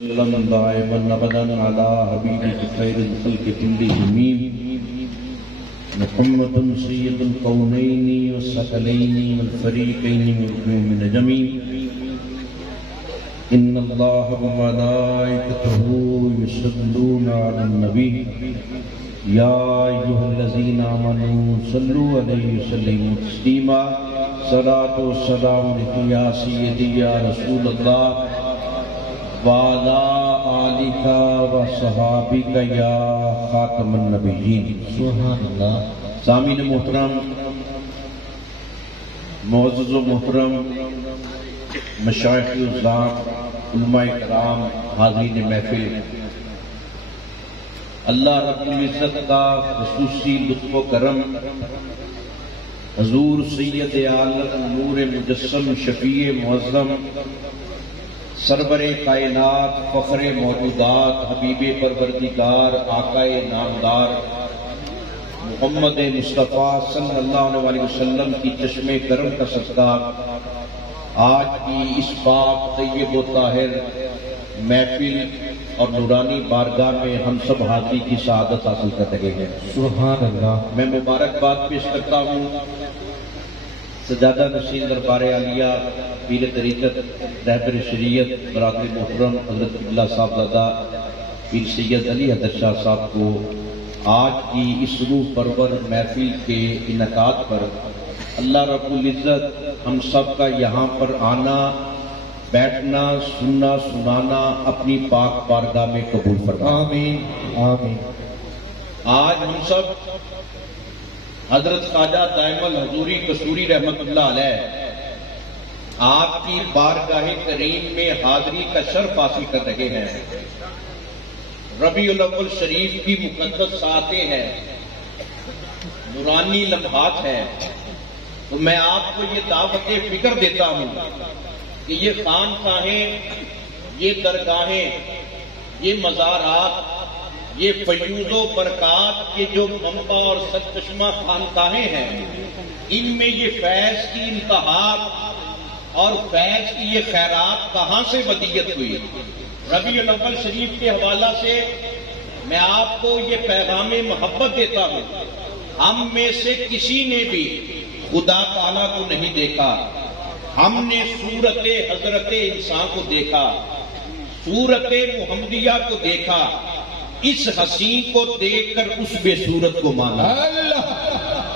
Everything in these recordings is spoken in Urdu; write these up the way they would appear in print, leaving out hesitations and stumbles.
وسلم دائما ابدا على حبيبك خير الخلق كلهم محمد سيد الكونين والثقلين والفريقين من جميع ان الله وملائكته يصلون على النبي يا ايها الذين امنوا صلوا عليه وسلموا تسليما صلاة والسلام عليك يا سيدي يا رسول الله وعلى آلك وصحابك يا خاتم النبيين سبحان اللہ. سامعین محترم، معزز و محترم مشائخ العظام، علماء کرام، حاضرین محفل، اللہ رب العزت کا خصوصی لطف و کرم حضور سید عالم نور مجسم شفیع معظم سرور کائنات فخر موجودات حبیب پروردگار آقا نامدار محمد مصطفیٰ صلی اللہ علیہ وسلم کی چشم کرم کا صدقہ آج کی اس پاک طیب و طاہر محفل اور نورانی بارگاہ میں ہم سب حاضری کی سعادت حاصل کر رہے ہیں. سبحان اللہ. میں مبارکباد پیش کرتا ہوں سجادہ نشین دربار عالیہ پیر طریقت رہبر شریعت برادر محترم حضرت قبلہ صاحبزادہ پیر سید علی حیدر شاہ صاحب کو آج کی اس روح پرور محفل کے انعقاد پر اللہ رب العزت ہم سب کا یہاں پر آنا بیٹھنا سننا سنانا اپنی پاک بارگاہ میں قبول فرمائے. آمین آمین. آج ہم سب حضرت خواجہ دائم الحضوری قصوری رحمت اللہ علیہ آپ کی بارگاہ کریم میں حاضری کا شرف حاصل کر رہے ہیں. ربیع الاول شریف کی مقدس ساعتیں ہیں، نورانی لمحات ہیں، تو میں آپ کو یہ دعوت فکر دیتا ہوں کہ یہ خانقاہیں، یہ درگاہیں، یہ مزارات، یہ فیوض و برکات کے جو منبع اور سرچشمہ خانقاہیں ہیں، ان میں یہ فیض کی انتہا اور فیض کی یہ خیرات کہاں سے ودیت ہوئی؟ ربیع الاول شریف کے حوالہ سے میں آپ کو یہ پیغام محبت دیتا ہوں، ہم میں سے کسی نے بھی خدا تعالیٰ کو نہیں دیکھا، ہم نے صورت حضرت انسان کو دیکھا، صورت محمدیہ کو دیکھا، اس حسین کو دیکھ کر اس بے صورت کو مانا.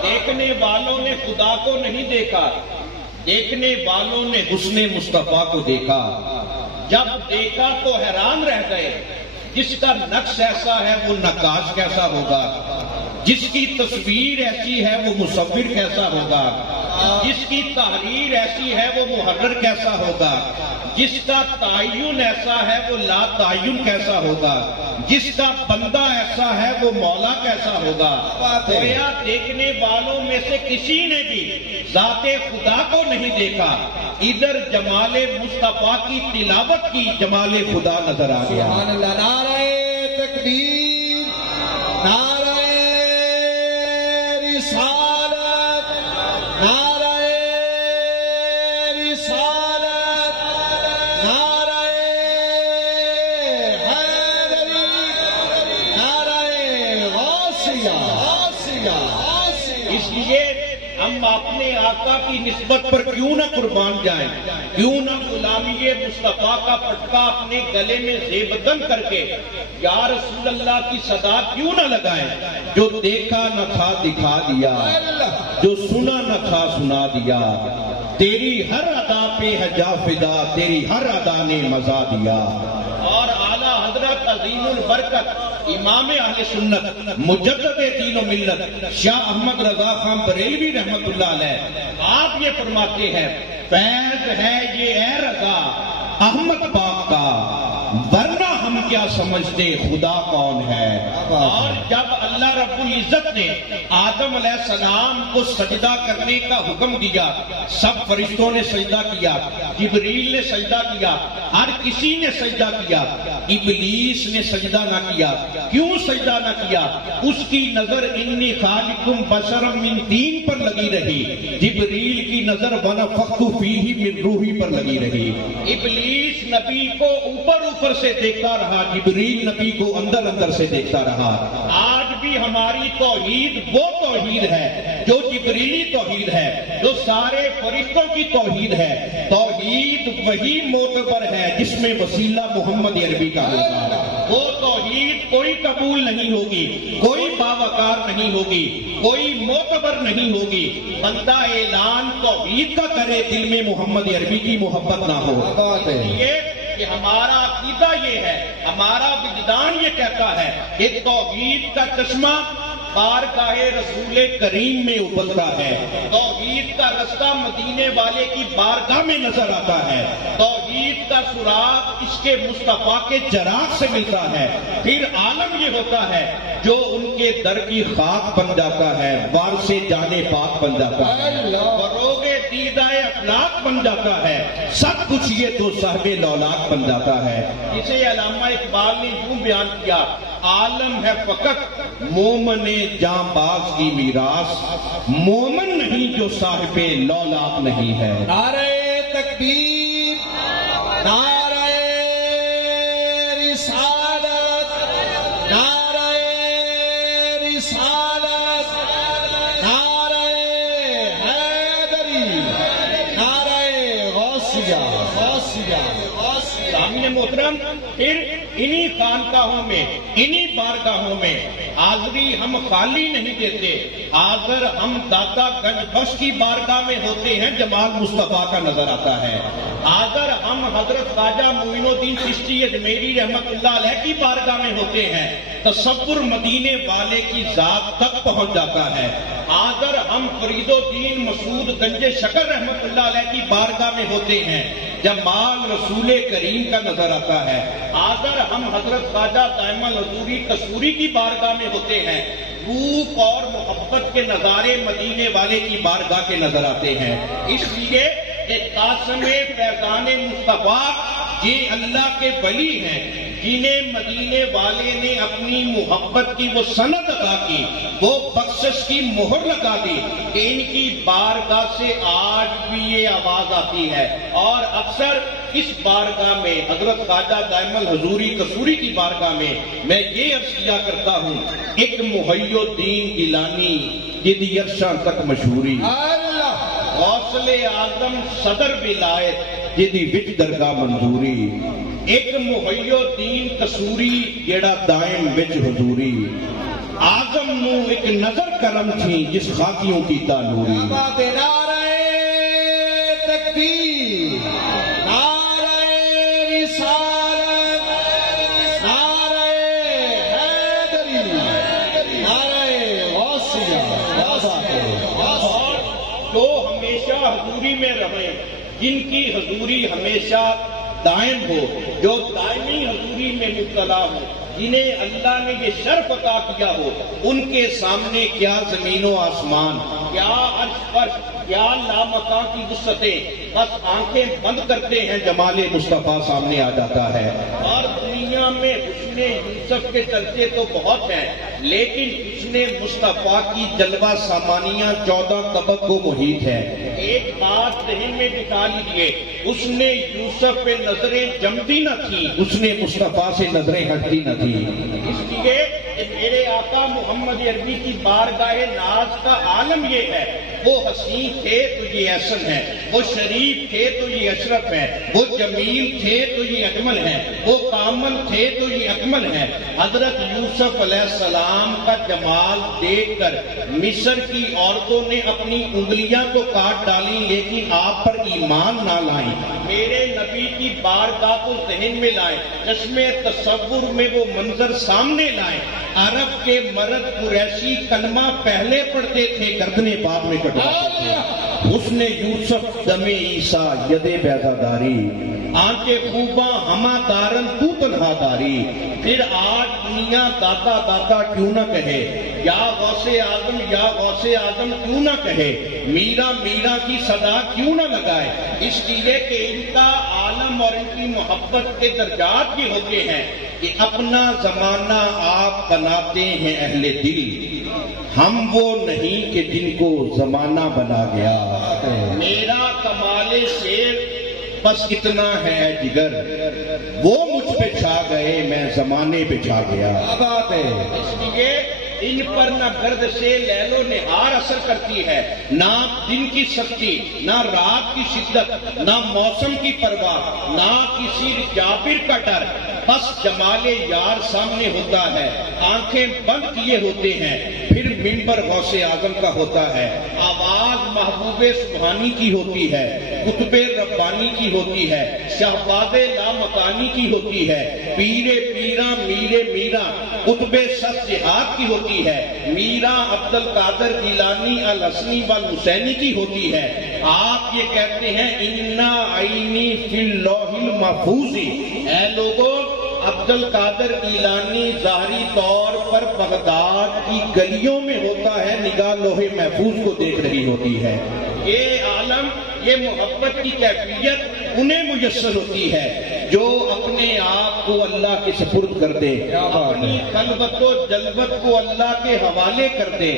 دیکھنے والوں نے خدا کو نہیں دیکھا، دیکھنے والوں نے حسن مصطفیٰ کو دیکھا. جب دیکھا تو حیران رہ گئے، جس کا نقش ایسا ہے وہ نقاش کیسا ہوگا، جس کی تصویر ایسی ہے وہ مصور کیسا ہوگا، جس کی تحریر ایسی ہے وہ محرر کیسا ہوگا، جس کا تعین ایسا ہے وہ لا تعین کیسا ہوگا، جس کا بندہ ایسا ہے وہ مولا کیسا ہوگا. گویا دیکھنے والوں میں سے کسی نے بھی ذات خدا کو نہیں دیکھا، ادھر جمال مصطفیٰ کی تلاوت کی جمال خدا نظر آ گیا. سبحان اللہ. نعرہ تکبیر، نعرہ رسالت، نعرہ رسالت، نعرہ حیدری، نعرہ غوثیہ. اس لیے ہم اپنے آقا کی نسبت پر کیوں نہ قربان جائیں، کیوں نہ غلامی مصطفیٰ کا پٹکا اپنے گلے میں زیبدن کر کے یا رسول اللہ کی صدا کیوں نہ لگائیں. جو دیکھا نہ تھا دکھا دیا، جو سنا نہ تھا سنا دیا، تیری ہر ادا پہ ہے جا فدا، تیری ہر ادا نے مزا دیا. اور اعلیٰ حضرت عظیم البرکت امام اہل سنت مجدد دین و ملت شاہ احمد رضا خان بریلوی رحمت اللہ علیہ آپ یہ فرماتے ہیں، فیض ہے یہ اے رضا احمد پاک کا، ورنہ ہم کیا سمجھتے خدا کون ہے. اور جب اللہ رب العزت نے آدم علیہ السلام کو سجدہ کرنے کا حکم دیا، سب فرشتوں نے سجدہ کیا، جبریل نے سجدہ کیا، ہر کسی نے سجدہ کیا، ابلیس نے سجدہ نہ کیا. کیوں سجدہ نہ کیا؟ اس کی نظر انی خالقکم بشرا من طین پر لگی رہی، جبریل کی نظر ونفخت فیہ من روحی پر لگی رہی. ابلیس نبی کو اوپر سے دیکھتا رہا، جبریل نبی کو اندر سے دیکھتا رہا. آج بھی ہماری توحید وہ توحید ہے جو جبریلی توحید ہے، جو سارے فرشتوں کی توحید ہے. توحید وہی معتبر ہے جس میں وسیلہ محمد عربی کا ہوگا. وہ توحید کوئی قبول نہیں ہوگی، کوئی باوقار نہیں ہوگی، کوئی معتبر نہیں ہوگی. بندہ اعلان توحید کا کرے، دل میں محمد عربی کی محبت نہ ہو. یہ کہ ہمارا عقیدہ یہ ہے، ہمارا وجدان یہ کہتا ہے کہ توحید کا چشمہ بارگاہ رسول کریم میں ابلتا ہے. توحید کا رستہ مدینے والے کی بارگاہ میں نظر آتا ہے. توحید کا سراغ اس کے مصطفیٰ کے چراغ سے ملتا ہے. پھر عالم یہ ہوتا ہے جو ان کے در کی خاک بن جاتا ہے، وارث جانے پاک بن جاتا ہے، فروغ دیدہ افلاق بن جاتا ہے. سب کچھ یہ تو صاحب لولاک بن جاتا ہے. جسے علامہ اقبال نے یوں بیان کیا، عالم ہے فقط مومن جاں باز کی میراث، مومن نہیں جو صاحب لولاک نہیں ہے. نعرہ تکبیر، نعرہ رسالت، نعرہ رسالت، نعرہ حیدری، نعرہ غوثیہ. سامنے محترم، پھر انہی خانقاہوں میں، انہی بارگاہوں میں حاضری ہم خالی نہیں دیتے. حاضر ہم داتا گنج بخش کی بارگاہ میں ہوتے ہیں، جمال مصطفیٰ کا نظر آتا ہے. حاضر ہم حضرت خواجہ معین الدین چشتی اجمیری رحمت اللہ علیہ کی بارگاہ میں ہوتے ہیں، تصور مدینے والے کی ذات تک پہنچ جاتا ہے. حاضر ہم فرید الدین مسعود گنج شکر رحمت اللہ علیہ کی بارگاہ میں ہوتے ہیں، جمال رسول کریم کا نظر آتا ہے. حاضر ہم حضرت خواجہ دائم الحضوری قصوری کی بارگاہ میں ہوتے ہیں، روح اور محبت کے نظارے مدینے والے کی بارگاہ کے نظر آتے ہیں. اس لیے قاسم فیضان مصطفیٰ یہ اللہ کے ولی ہیں جنہیں مدینے والے نے اپنی محبت کی وہ سند ادا کی، وہ بخشش کی مہر لگا دی کہ ان کی بارگاہ سے آج بھی یہ آواز آتی ہے. اور اکثر اس بارگاہ میں حضرت خواجہ دائم الحضوری قصوری کی بارگاہ میں یہ عرض کیا کرتا ہوں، ایک محی الدین گیلانی جدی عرشاں تک مشہوری، غوث اعظم صدر ولایت جدی وچ درگاہ منظوری، ایک محی الدین قصوری جیڑا دائم وچ حضوری، آزم نو ایک نظر کرم تھی جس خاکیوں کی تانوری. نعرہ تکبیر، نعرہ رسالت، نعرہ حیدری، نعرہ غوثیہ. اور جو ہمیشہ حضوری میں رہے، جن کی حضوری ہمیشہ دائم ہو، جو دائمی حضوری میں مبتلا ہو، جنہیں اللہ نے یہ شرف عطا کیا ہو، ان کے سامنے کیا زمین و آسمان، کیا عرش فرش، کیا لامکاں کی وسعتیں، بس آنکھیں بند کرتے ہیں جمال مصطفیٰ سامنے آ جاتا ہے. اور دنیا میں حسن یوسف کے چرچے تو بہت ہیں، لیکن حسن مصطفیٰ کی جلوہ سامانیاں 14 طبق کو محیط ہے. ایک بات ذہن میں بٹھا لیجیے، حسن یوسف پہ نظریں جمتی نہ تھی، حسن مصطفیٰ سے نظریں ہٹتی نہ تھی. اس لیے میرے آقا محمد عربی کی بارگاہ ناز کا عالم یہ ہے، وہ حسین تھے تو یہ احسن ہے، وہ شریف تھے تو یہ اشرف ہے، وہ جمیل تھے تو یہ اجمل ہے، وہ کامل تھے تو یہ اکمل ہے. حضرت یوسف علیہ السلام کا جمال دیکھ کر مصر کی عورتوں نے اپنی انگلیاں تو کاٹ ڈالی لیکن آپ پر ایمان نہ لائیں. میرے نبی کی بارگاہ کو ذہن میں لائیں، چشمے تصور میں وہ منظر سامنے لائیں. عرب کے مرد قریشی کلمہ پہلے پڑھتے تھے، گردنیں بعد میں کٹواتے تھے. حسن یوسف دم عیسیٰ ید بیضہ داری، آنکھ خوباں ہما دارن تو تنہا داری. علی. پھر آج دنیا داتا داتا کیوں نہ کہے, یا غوث اعظم یا غوث اعظم کیوں نہ کہے, میرا میرا کی صدا کیوں نہ لگائے, اس لیے کہ ان کا عالم اور ان کی محبت کے درجات بھی ہوتے ہیں کہ اپنا زمانہ آپ بناتے ہیں اہل دل, ہم وہ نہیں کہ جن کو زمانہ بنا گیا. میرا کمال شیر بس اتنا ہے جگر, وہ مجھ پہ چھا گئے میں زمانے پہ چھا گیا. بات ہے. اس لیے ان پر نہ گرد سے لیل و نہار اثر کرتی ہے, نہ دن کی سختی, نہ رات کی شدت, نہ موسم کی پرواہ, نہ کسی جابر کا ڈر. بس جمال یار سامنے ہوتا ہے, آنکھیں بند کیے ہوتے ہیں, پھر منبر غوث اعظم کا ہوتا ہے, آواز محبوب سبحانی کی ہوتی ہے, قطب ربانی کی ہوتی ہے, شہباز لامکانی کی ہوتی ہے, پیر پیراں میرے میراں قطب شخص جہاد کی ہوتی ہے, میرا عبد القادر گیلانی الحسنی والحسینی کی ہوتی ہے. آپ یہ کہتے ہیں انا عینی فی اللوح المحفوظ. اے لوگوں, عبد القادر گیلانی ظاہری طور پر بغداد کی گلیوں میں ہوتا ہے, نگاہ لوح محفوظ کو دیکھ رہی ہوتی ہے. یہ عالم, یہ محبت کی کیفیت انہیں میسر ہوتی ہے جو اپنے آپ کو اللہ کے سپرد کر دے, اپنی خلوت و جلوت کو اللہ کے حوالے کر دے,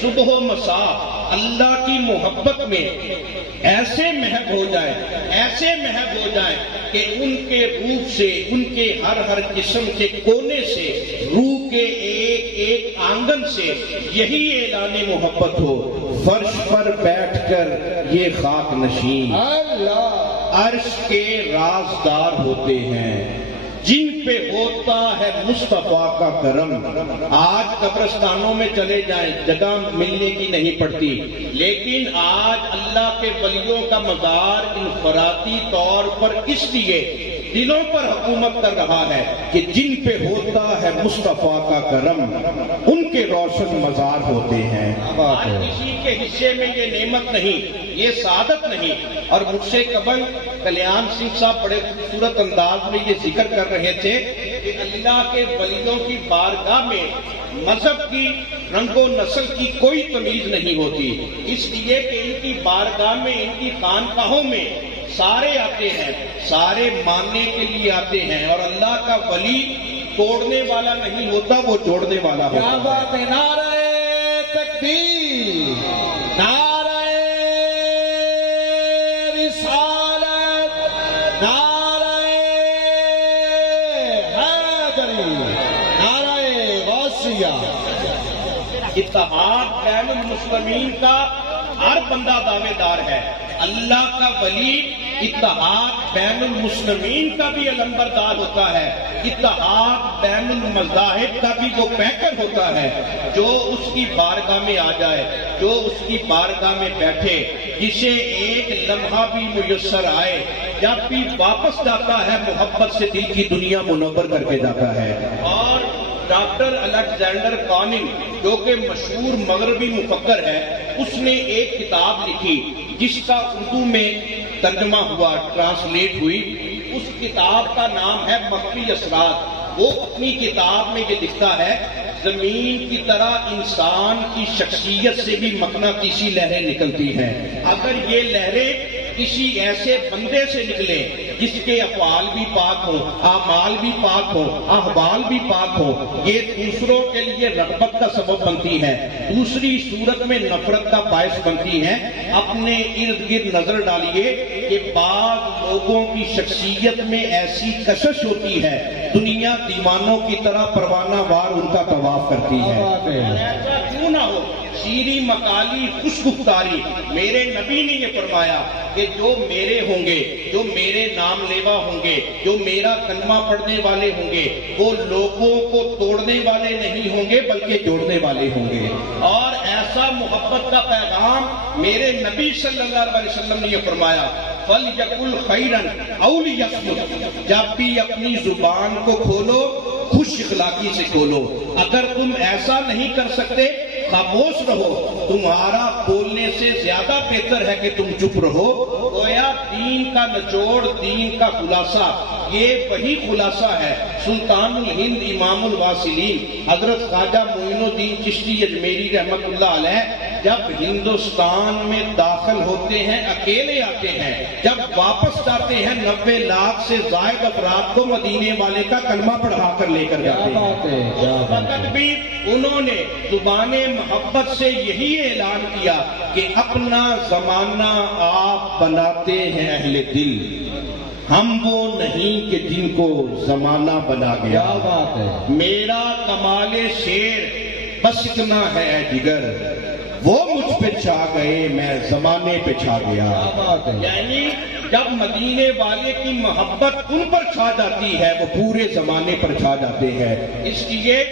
صبح و مساء اللہ کی محبت میں ایسے محب ہو جائے, ایسے محب ہو جائے کہ ان کے روح سے, ان کے ہر جسم کے کونے سے, روح کے ایک ایک آنگن سے یہی اعلان محبت ہو. فرش پر بیٹھ کر یہ خاک نشین عرش کے رازدار ہوتے ہیں, جن پہ ہوتا ہے مصطفیٰ کا کرم. آج قبرستانوں میں چلے جائیں, جگہ ملنے کی نہیں پڑتی, لیکن آج اللہ کے ولیوں کا مزار انفرادی طور پر اس لیے دلوں پر حکومت کر رہا ہے کہ جن پہ ہوتا ہے مصطفیٰ کا کرم, ان کے روشن مزار ہوتے ہیں. آج کسی کے حصے میں یہ نعمت نہیں, یہ سعادت نہیں. اور مجھ سے قبل کلیان سنگھ صاحب بڑے خوبصورت انداز میں یہ ذکر کر رہے تھے کہ اللہ کے ولیوں کی بارگاہ میں مذہب کی, رنگ و نسل کی کوئی تمیز نہیں ہوتی, اس لیے کہ ان کی بارگاہ میں, ان کی خانقاہوں میں سارے آتے ہیں, سارے ماننے کے لیے آتے ہیں. اور اللہ کا ولی توڑنے والا نہیں ہوتا, وہ جوڑنے والا ہوتا ہے. کیا بات ہے. نعرہ تکبیر, نعرہ رسالت, نعرہ حیدری, نعرہ غوثیہ. اتحاد بین المسلمین کا ہر بندہ دعوے دار ہے. اللہ کا ولی اتحاد بین المسلمین کا بھی علمبردار ہوتا ہے, اتحاد بین المذاہب کا بھی وہ پیکر ہوتا ہے. جو اس کی بارگاہ میں آ جائے, جو اس کی بارگاہ میں بیٹھے, جسے ایک لمحہ بھی میسر آئے, جب بھی واپس جاتا ہے محبت سے دل کی دنیا منور کر کے جاتا ہے. اور ڈاکٹر الیگزینڈر کاننگ جو کہ مشہور مغربی مفکر ہے, اس نے ایک کتاب لکھی جس کا اردو میں ترجمہ ہوا, ٹرانسلیٹ ہوئی. اس کتاب کا نام ہے مخفی اثرات. وہ اپنی کتاب میں یہ لکھتا ہے, زمین کی طرح انسان کی شخصیت سے بھی مقناطیسی لہریں نکلتی ہیں. اگر یہ لہریں کسی ایسے بندے سے نکلے جس کے افعال بھی پاک ہوں, اعمال بھی پاک ہوں, احوال بھی پاک ہوں, یہ دوسروں کے لیے رغبت کا سبب بنتی ہے, دوسری صورت میں نفرت کا باعث بنتی ہے. اپنے ارد گرد نظر ڈالیے کہ بعض لوگوں کی شخصیت میں ایسی کشش ہوتی ہے, دنیا دیوانوں کی طرح پروانہ وار ان کا طواف کرتی ہے. ایسا کیوں نہ ہو, شیریں مقالی خوش گفتاری. میرے نبی نے یہ فرمایا کہ جو میرے ہوں گے, جو میرے نام لیوا ہوں گے, جو میرا کلمہ پڑھنے والے ہوں گے, وہ لوگوں کو توڑنے والے نہیں ہوں گے بلکہ جوڑنے والے ہوں گے. اور ایسا محبت کا پیغام میرے نبی صلی اللہ علیہ وسلم نے یہ فرمایا, فَلْيَقُلْ خَيْرًا أَوْ لِيَصْمُتْ. جب بھی اپنی زبان کو کھولو خوش اخلاقی سے کھولو. اگر تم ایسا نہیں کر سکتے خاموش رہو. تمہارا بولنے سے زیادہ بہتر ہے کہ تم چپ رہو. گویا دین کا نچوڑ، دین کا خلاصہ، یہ وہی خلاصہ ہے سلطان الہند امام الواصلین حضرت خواجہ معین الدین چشتی اجمیری رحمت اللہ علیہ جب ہندوستان میں داخل ہوتے ہیں اکیلے آتے ہیں، جب واپس جاتے ہیں 90 لاکھ سے زائد افراد کو مدینے والے کا کلمہ پڑھا کر لے کر جاتے ہیں۔ اس وقت بھی انہوں نے زبان محبت سے یہی اعلان کیا کہ اپنا زمانہ آپ بناتے ہیں اہل دل، ہم وہ نہیں کہ جن کو زمانہ بنا گیا۔ بات ہے، میرا کمال شعر بس اتنا ہے اے جگر، وہ مجھ پہ چھا گئے میں زمانے پہ چھا گیا۔ بات ہے، یعنی جب مدینے والے کی محبت ان پر چھا جاتی ہے وہ پورے زمانے پر چھا جاتے ہیں۔ اس لیے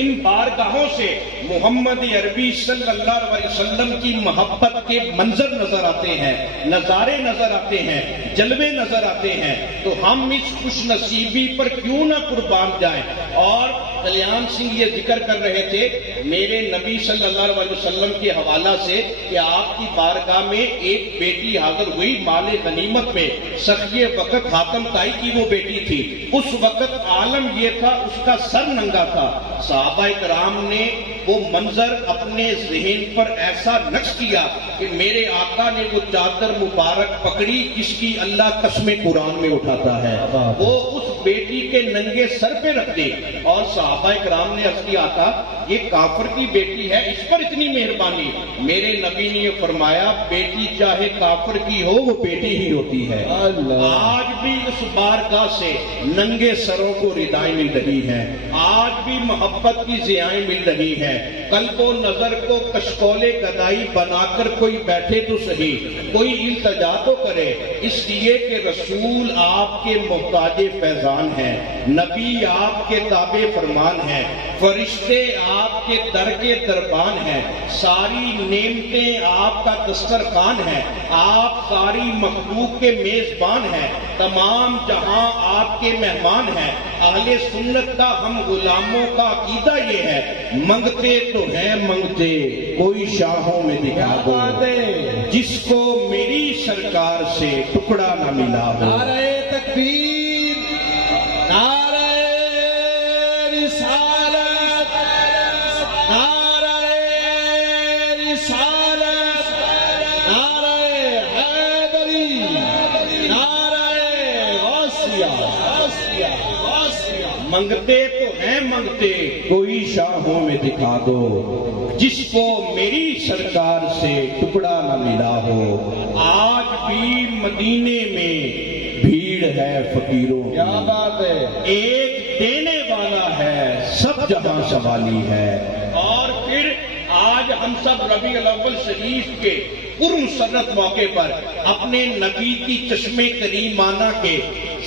ان بارگاہوں سے محمد عربی صلی اللہ علیہ وسلم کی محبت کے منظر نظر آتے ہیں، نظارے نظر آتے ہیں، جلوے نظر آتے ہیں، تو ہم اس خوش نصیبی پر کیوں نہ قربان جائیں۔ اور کلیان سنگھ یہ ذکر کر رہے تھے میرے نبی صلی اللہ علیہ وسلم کے حوالہ سے کہ آپ کی بارگاہ میں ایک بیٹی حاضر ہوئی مال غنیمت میں، سخی وقت حاتم طائی کی وہ بیٹی تھی۔ اس وقت عالم یہ تھا اس کا سر ننگا تھا۔ صحابہ کرام نے وہ منظر اپنے ذہن پر ایسا نقش کیا کہ میرے آقا نے وہ چادر مبارک پکڑی جس کی اللہ قسمیں قرآن میں اٹھاتا ہے، وہ اس بیٹی کے ننگے سر پہ رکھ دے، اور صحابہ کرام نے عرض کیا آقا یہ کافر کی بیٹی ہے، اس پر اتنی مہربانی؟ میرے نبی نے یہ فرمایا بیٹی چاہے کافر کی ہو وہ بیٹی ہی ہوتی ہے۔ آج بھی اس بارگاہ سے ننگے سروں کو ردائیں مل رہی ہیں، آج بھی محبت کی ضیائیں مل رہی ہیں۔ قلب و نظر کو کشکول گدائی بنا کر کوئی بیٹھے تو صحیح، کوئی التجا تو کرے، اس لیے کہ رسول آپ کے محتاج فیضان ہیں، نبی آپ کے تابع فرمان ہیں، فرشتے آپ کے در کے دربان ہیں، ساری نعمتیں آپ کا دسترخوان ہیں، آپ ساری مخلوق کے میزبان ہیں، تمام جہاں آپ کے مہمان ہیں۔ اہل سنت کا ہم غلاموں کا عقیدہ یہ ہے منگتے تو ہیں منگتے کوئی شاہوں میں دکھا دو، جس کو میری سرکار سے ٹکڑا نہ ملا ہو۔ نعرہ تکبیر، نعرہ رسالت، نعرہ رسالت، نعرہ حیدری، نعرہ غوثیہ۔ منگتے تو ہیں منگتے کوئی شاہوں میں دکھا دو، جس کو میری سرکار سے ٹکڑا نہ ملا ہو۔ آج بھی مدینے میں بھیڑ ہے فقیروں کی، کیا بات ہے، ایک دینے والا ہے سب جہاں سوالی ہے۔ اور پھر آج ہم سب ربیع الاول شریف کے پرمسرت موقع پر اپنے نبی کی چشمے کریمانہ کے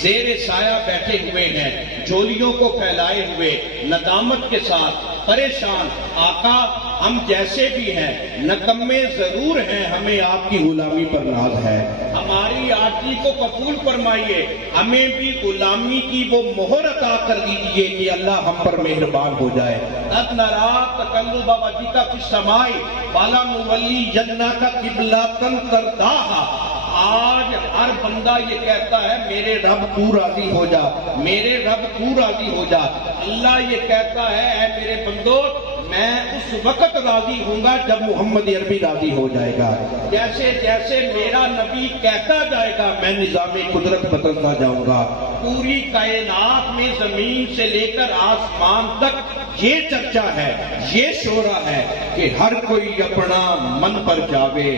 زیر سایہ بیٹھے ہوئے ہیں، جھولیوں کو پھیلائے ہوئے، ندامت کے ساتھ پریشان۔ آقا ہم جیسے بھی ہیں نکمے ضرور ہیں، ہمیں آپ کی غلامی پر ناز ہے، ہماری عاجزی کو قبول فرمائیے، ہمیں بھی غلامی کی وہ مہر عطا کر دیجیے کہ اللہ ہم پر مہربان ہو جائے۔ قد نرا تقلب وجهک فی السماء فلنولینک قبلۃ ترضاها۔ آج ہر بندہ یہ کہتا ہے میرے رب تو راضی ہو جا، میرے رب تو راضی ہو جا۔ اللہ یہ کہتا ہے اے میرے بندو میں اس وقت راضی ہوں گا جب محمد عربی راضی ہو جائے گا۔ جیسے جیسے میرا نبی کہتا جائے گا میں نظام قدرت بدلتا جاؤں گا۔ پوری کائنات میں زمین سے لے کر آسمان تک یہ چرچا ہے، یہ شورا ہے کہ ہر کوئی اپنا من پر جاوے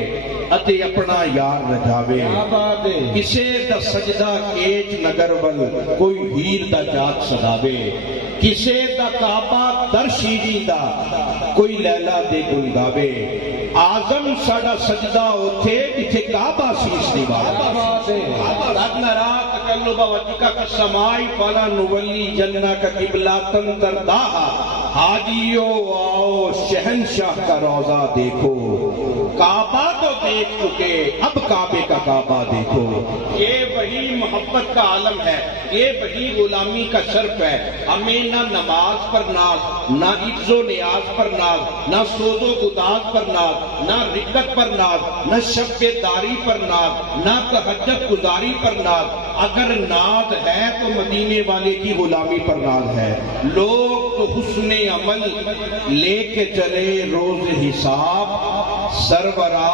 اتے اپنا یار رجاوے۔ کسے دا سجدہ کیچ نگر ول کوئی ہیر دا جات سداوے، کسے دا کعبہ در شیری دا کوئی لیلا دے گل گاوے۔ آزم ساڑا سجدہ اوتھے جتھے کعبہ سیس دیوارے۔ قد نرا تقلب وجهک فی السماء فلنولینک قبلۃ ترضاها۔ حاجیو آؤ شہنشاہ کا روضہ دیکھو، کعبہ تو دیکھ چکے اب کعبے کا کعبہ دیکھو۔ یہ وہی محبت کا عالم ہے، یہ وہی غلامی کا شرف ہے۔ ہمیں نہ نماز پر ناز، نہ عز و نیاز پر ناز، نہ سوز و گداز پر ناز، نہ رکعت پر ناز، نہ شب داری پر ناز، نہ تہجد گزاری پر ناز۔ اگر ناز ہے تو مدینے والے کی غلامی پر ناز ہے۔ لوگ تو حسن عمل لے کے چلے روز حساب، سرورا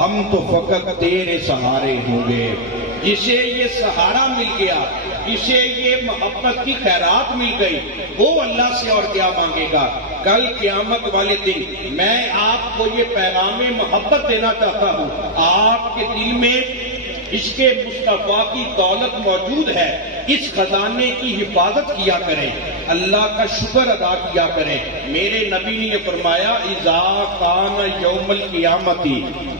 ہم تو فقط تیرے سہارے ہوں گے۔ جسے یہ سہارا مل گیا، جسے یہ محبت کی خیرات مل گئی، وہ اللہ سے اور کیا مانگے گا؟ کل قیامت والے دن میں آپ کو یہ پیغام محبت دینا چاہتا ہوں۔ آپ کے دل میں عشق مصطفیٰ کی دولت موجود ہے، اس خزانے کی حفاظت کیا کریں، اللہ کا شکر ادا کیا کریں۔ میرے نبی نے یہ فرمایا، اذا کان یوم القیامت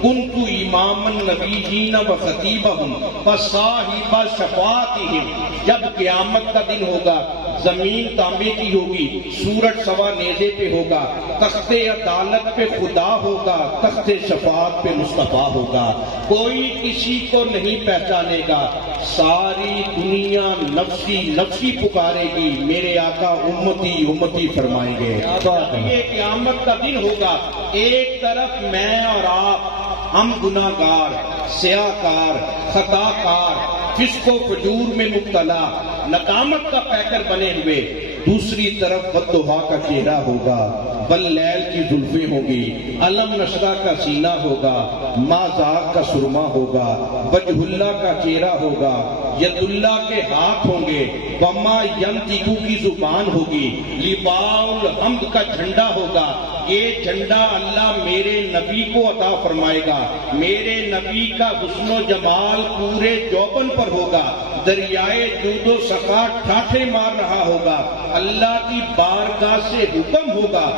کنت امام النبیین و خطیبہم فصاحب شفاعتہم۔ جب قیامت کا دن ہوگا، زمین تانبے کی ہوگی، سورج سوا نیزے پہ ہوگا، تخت عدالت پہ خدا ہوگا، تخت شفاعت پہ مصطفیٰ ہوگا، کوئی کسی کو نہیں پہچانے گا، ساری دنیا نفسی نفسی پکارے گی، میرے آقا امتی امتی فرمائیں گے۔ یہ قیامت کا دن ہوگا، ایک طرف میں اور آپ، ہم گناہگار، سیاہکار، خطاکار، فسق و فجور میں مبتلا، ندامت کا پیکر بنے ہوئے، دوسری طرف بددعا کا چہرہ ہوگا، واللیل کی زلفیں ہوں گی، علم نشرہ کا سینہ ہوگا، مازاق کا سرما ہوگا، وجہ اللہ کا چہرہ ہوگا، ید اللہ کے ہاتھ ہوں گے، وما ینطقو کی زبان ہوگی، لواء الحمد کا جھنڈا ہوگا۔ یہ جھنڈا اللہ میرے نبی کو عطا فرمائے گا، میرے نبی کا حسن و جمال پورے جوبن پر ہوگا، دریائے جود و سخا ٹھاٹھے مار رہا ہوگا، اللہ کی بارگاہ سے حکم ہوگا،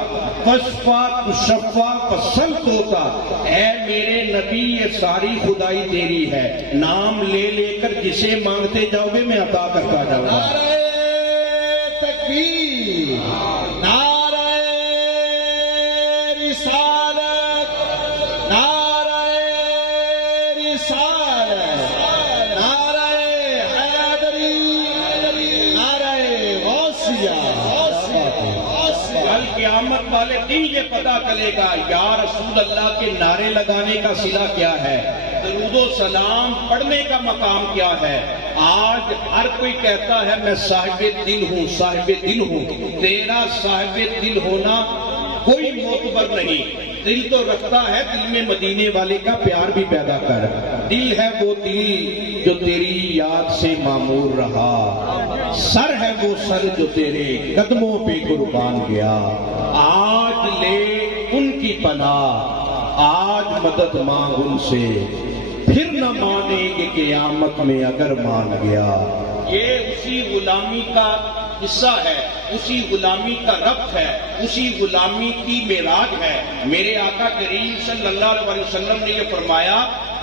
فشفا تشفا پسند ہوتا، اے میرے نبی یہ ساری خدائی تیری ہے، نام لے لے کر جسے مانگتے جاؤ گے میں عطا کرتا جاؤں گا۔ نعرہ تکبیر، نعرہ رسالت، نعرہ رسالت، نعرہ حیدری، نعرہ غوثیہ۔ کل قیامت والے دن یہ پتہ چلے گا یا رسول اللہ کے نعرے لگانے کا صلہ کیا ہے، درود و سلام پڑھنے کا مقام کیا ہے۔ آج ہر کوئی کہتا ہے میں صاحب دل ہوں، صاحب دل ہوں۔ تیرا صاحب دل ہونا کوئی معتبر نہیں، دل تو رکھتا ہے، دل میں مدینے والے کا پیار بھی پیدا کر۔ دل ہے وہ دل جو تیری یاد سے معمور رہا، سر ہے وہ سر جو تیرے قدموں پہ قربان گیا۔ آج لے ان کی پناہ، آج مدد مانگ ان سے، پھر نہ مانیں گے قیامت میں اگر مان گیا۔ یہ اسی غلامی کا حصہ ہے، اسی غلامی کا ربط ہے، اسی غلامی کی معراج ہے۔ میرے آقا کریم صلی اللہ علیہ وسلم نے یہ فرمایا،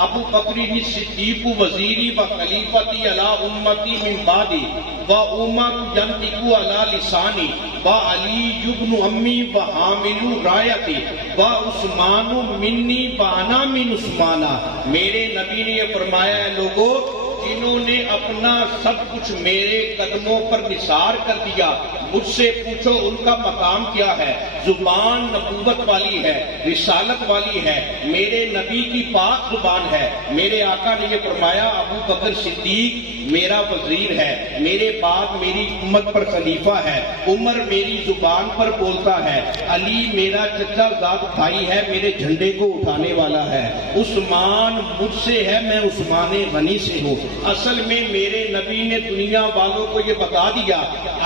ابو بکر صدیق وزیری و خلیفتی علی امتی من بعدی و عمر ینطق علی لسانی و علی ابن امی و حامل رایتی و عثمان منی و انا من عثمانہ۔ میرے نبی نے یہ فرمایا ہے، لوگوں جنہوں نے اپنا سب کچھ میرے قدموں پر نثار کر دیا، مجھ سے پوچھو ان کا مقام کیا ہے۔ زبان نبوت والی ہے، رسالت والی ہے، میرے نبی کی پاک زبان ہے۔ میرے آقا نے یہ فرمایا، ابو بکر صدیق میرا وزیر ہے، میرے بعد میری امت پر خلیفہ ہے، عمر میری زبان پر بولتا ہے، علی میرا چچا زاد بھائی ہے، میرے جھنڈے کو اٹھانے والا ہے، عثمان مجھ سے ہے، میں عثمان غنی سے ہوں۔ اصل میں میرے نبی نے دنیا والوں کو یہ بتا دیا،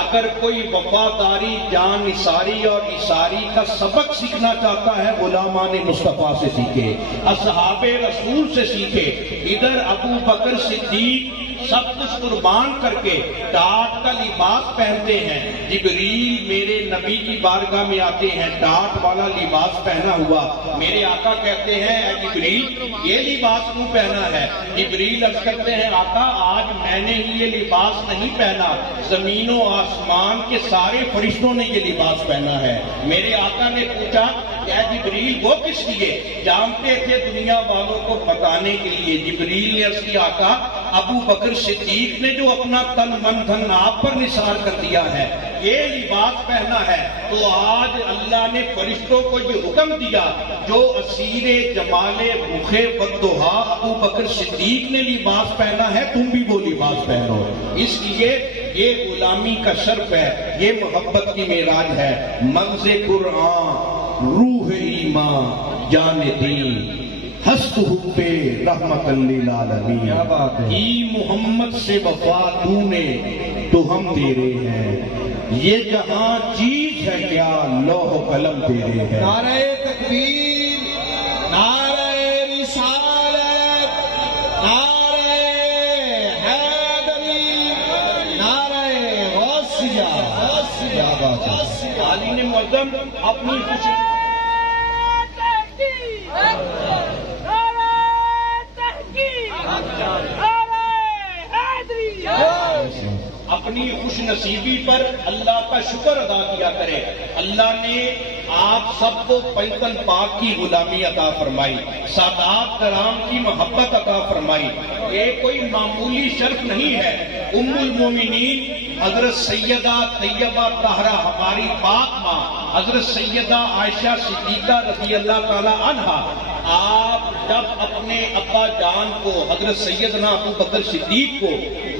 اگر کوئی وفاداری، جان نثاری اور اثاری کا سبق سیکھنا چاہتا ہے، غلامان مصطفیٰ سے سیکھے، اصحاب رسول سے سیکھے۔ ادھر ابو بکر صدیق سب کچھ قربان کر کے ٹاٹ کا لباس پہنتے ہیں. جبریل میرے نبی کی بارگاہ میں آتے ہیں ٹاٹ والا لباس پہنا ہوا. میرے آقا کہتے ہیں اے جبریل یہ لباس کیوں پہنا ہے؟ جبریل عرض کرتے ہیں آقا آج میں نے ہی یہ لباس نہیں پہنا، زمین و آسمان کے سارے فرشتوں نے یہ لباس پہنا ہے. میرے آقا نے پوچھا اے جبریل وہ کس لیے؟ جانتے تھے دنیا والوں کو بتانے کے لیے. جبریل نے عرض کیا آقا ابو بکر صدیق نے جو اپنا تن من دھن آپ پر نثار کر دیا ہے یہ لباس پہنا ہے، تو آج اللہ نے فرشتوں کو یہ حکم دیا جو اسیر جمال رخ بدوحا ابو بکر صدیق نے لباس پہنا ہے تم بھی وہ لباس پہنو. اس لیے یہ غلامی کا شرف ہے، یہ محبت کی معراج ہے. مغز قرآن روح ایمان جان دین ہست حب رحمت للعالمین. ای محمد سے وفا تو نے تو ہم تیرے ہیں، یہ جہاں چیز ہے کیا لوح قلم تیرے ہیں. نعرہ تکبیر، نعرہ رسالت، نعرہ حیدری، نعرہ غوثیہ. کیا بات ہے. عالم معظم اپنی خوشی اپنی خوش نصیبی پر اللہ کا شکر ادا کیا کرے. اللہ نے آپ سب کو پیغمبر پاک کی غلامی عطا فرمائی، سادات کرام کی محبت عطا فرمائی. یہ کوئی معمولی شرف نہیں ہے. ام المومنین حضرت سیدہ طیبہ طاہرہ ہماری پاک ماں حضرت سیدہ عائشہ صدیقہ رضی اللہ تعالی عنہا، آپ جب اپنے ابا جان کو حضرت سیدنا ابو بکر صدیق کو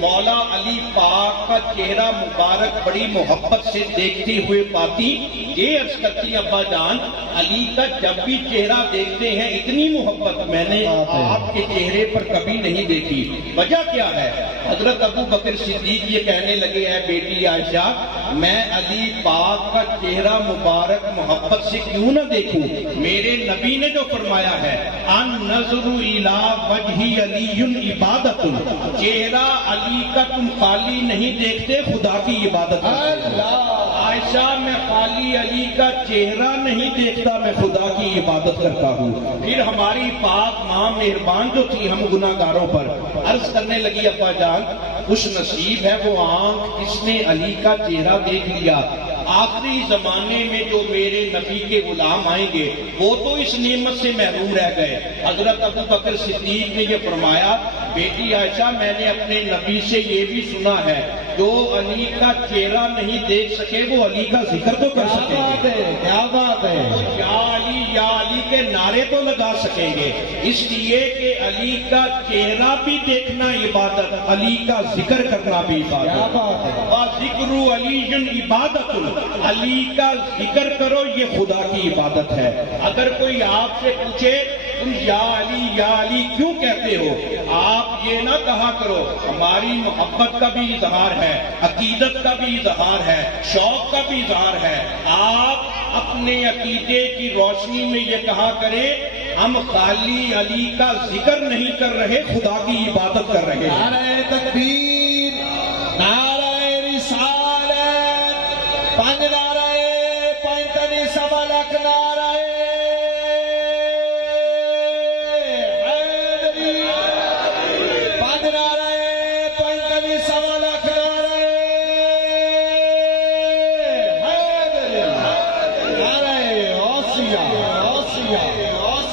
مولا علی پاک کا چہرہ مبارک بڑی محبت سے دیکھتے ہوئے پاتی، یہ عرض کرتی ابا جان علی کا جب بھی چہرہ دیکھتے ہیں اتنی محبت میں نے آپ کے چہرے پر کبھی نہیں دیکھی. وجہ کیا ہے؟ حضرت ابو بکر صدیق یہ کہنے لگے اے بیٹی عائشہ میں علی پاک کا چہرہ مبارک محبت سے کیوں نہ دیکھوں؟ میرے نبی نے جو فرمایا ہے ان نظر الی وجہ علی عبادت، چہرہ علی کا تم خالی نہیں دیکھتے خدا کی عبادت ہے. عائشہ میں خالی علی کا چہرہ نہیں دیکھتا میں خدا کی عبادت کرتا ہوں. پھر ہماری پاک ماں مہربان جو تھی ہم گناہ گاروں پر عرض کرنے لگی ابا جان خوش نصیب ہے وہ آنکھ جس نے علی کا چہرہ دیکھ لیا. آخری زمانے میں جو میرے نبی کے غلام آئیں گے وہ تو اس نعمت سے محروم رہ گئے. حضرت ابو بکر صدیق نے یہ فرمایا بیٹی عائشہ میں نے اپنے نبی سے یہ بھی سنا ہے جو علی کا چہرہ نہیں دیکھ سکے وہ علی کا ذکر تو کر سکیں گے. کیا بات ہے. یا علی کے نعرے تو لگا سکیں گے. اس لیے کہ علی کا چہرہ بھی دیکھنا عبادت، علی کا ذکر کرنا بھی عبادت. ذکر علی عبادت، علی کا ذکر کرو یہ خدا کی عبادت ہے. اگر کوئی آپ سے پوچھے تم یا علی کیوں کہتے ہو، آپ یہ نہ کہا کرو ہماری محبت کا بھی اظہار ہے، عقیدت کا بھی اظہار ہے، شوق کا بھی اظہار ہے. آپ اپنے عقیدے کی روشنی میں یہ کہا کریں ہم خالی علی کا ذکر نہیں کر رہے خدا کی عبادت کر رہے ہیں. نعرہ تکبیر، نعرہ رسالت، پنج نعرہ پنجتنی سوا لکھ نعرہ حیدری، پنج نعرہ پنجتنی سوا لکھ نعرہ حیدری، نعرہ غوثیہ.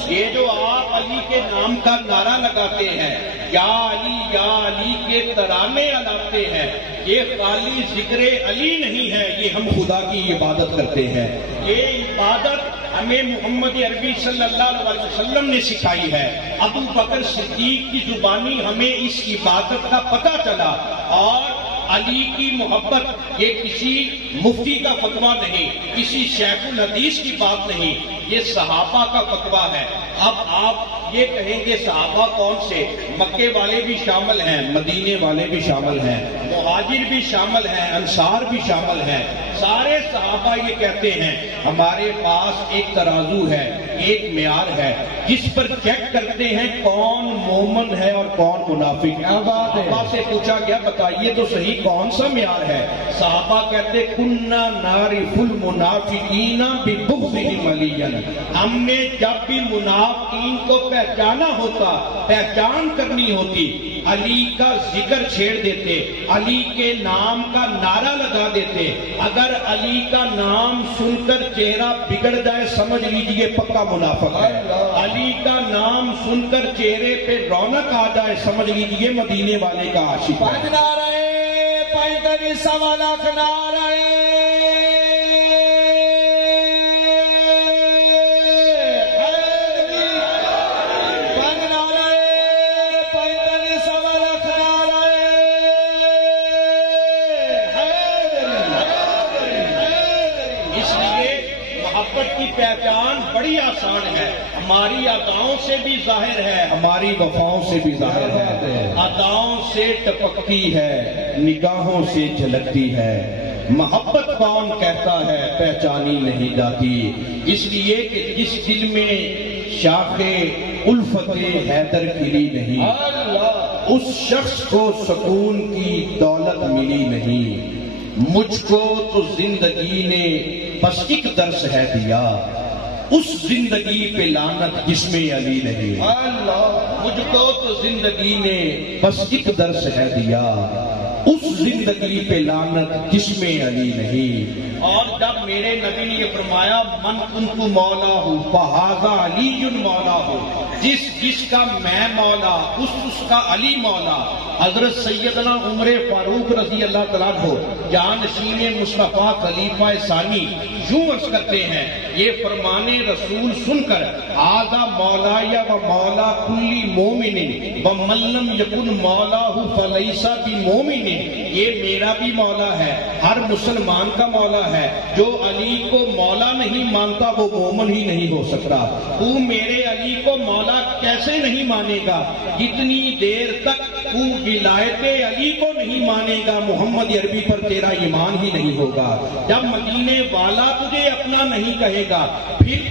یہ جو آپ علی کے نام کا نعرہ لگاتے ہیں یا علی کے ترانے اڑاتے ہیں یہ خالی ذکر علی نہیں ہے، یہ ہم خدا کی عبادت کرتے ہیں. یہ عبادت ہمیں محمد عربی صلی اللہ علیہ وسلم نے سکھائی ہے. ابو بکر صدیق کی زبانی ہمیں اس عبادت کا پتہ چلا. اور علی کی محبت یہ کسی مفتی کا فتویٰ نہیں، کسی شیخ الحدیث کی بات نہیں، یہ صحابہ کا فتویٰ ہے. اب آپ یہ کہیں گے صحابہ کون سے؟ مکے والے بھی شامل ہیں، مدینے والے بھی شامل ہیں، مہاجر بھی شامل ہیں، انصار بھی شامل ہیں. سارے صحابہ یہ کہتے ہیں ہمارے پاس ایک ترازو ہے، ایک معیار ہے جس پر چیک کرتے ہیں کون مومن ہے اور کون منافق۔ صحابہ سے پوچھا گیا بتائیے تو صحیح کون سا معیار ہے؟ صحابہ کہتے کننا نعرف المنافقین ببغضهم علیا، ہم نے جب بھی منافقین کو پہچانا ہوتا، پہچان کرنی ہوتی، علی کا ذکر چھیڑ دیتے، علی کے نام کا نعرہ لگا دیتے۔ اگر علی کا نام سن کر چہرہ بگڑ جائے سمجھ لیجئے پکا منافق ہے، علی کا نام سن کر چہرے پہ رونق آ جائے سمجھ لیجئے مدینے والے کا عاشق ہے۔ 45 لاکھ نعرہ کی پہچان بڑی آسان ہے، ہماری اداؤں سے بھی ظاہر ہے، ہماری وفاؤں سے بھی ظاہر ہے، اداؤں سے ٹپکتی ہے، نگاہوں سے جھلکتی ہے۔ محبت کون کہتا ہے پہچانی نہیں جاتی، اس لیے کہ جس دل میں شاخ الفت حیدر کھلی نہیں، اس شخص کو سکون کی دولت ملی نہیں۔ مجھ کو تو زندگی نے بس ایک درس ہے دیا، اس زندگی پہ لعنت جس میں علی نہیں۔ مجھ کو تو زندگی نے بس ایک درس ہے دیا، اس زندگی پہ لعنت جس میں علی نہیں۔ اور جب میرے نبی نے یہ فرمایا من کنت مولا ہوں فہذا علی مولا ہوں، جس کا میں مولا اس کا علی مولا۔ حضرت سیدنا عمر فاروق رضی اللہ تعالیٰ عنہ جانشین مصطفیٰ خلیفہ ثانی یوں عرض کرتے ہیں، یہ فرمان رسول سن کر آذا مولا یا و مولا کلی مومن و من لم یکن مولا فلیس بمومن، یہ میرا بھی مولا ہے، ہر مسلمان کا مولا ہے، جو علی کو مولا نہیں مانتا وہ مومن ہی نہیں ہو سکتا۔ تو میرے علی کو مولا کیسے نہیں مانے گا جتنی دیر تک تو ولایت علی کو نہیں مانے گا، محمد عربی پر تیرا ایمان ہی نہیں ہوگا۔ جب مدینے والا تجھے اپنا نہیں کہے گا پھر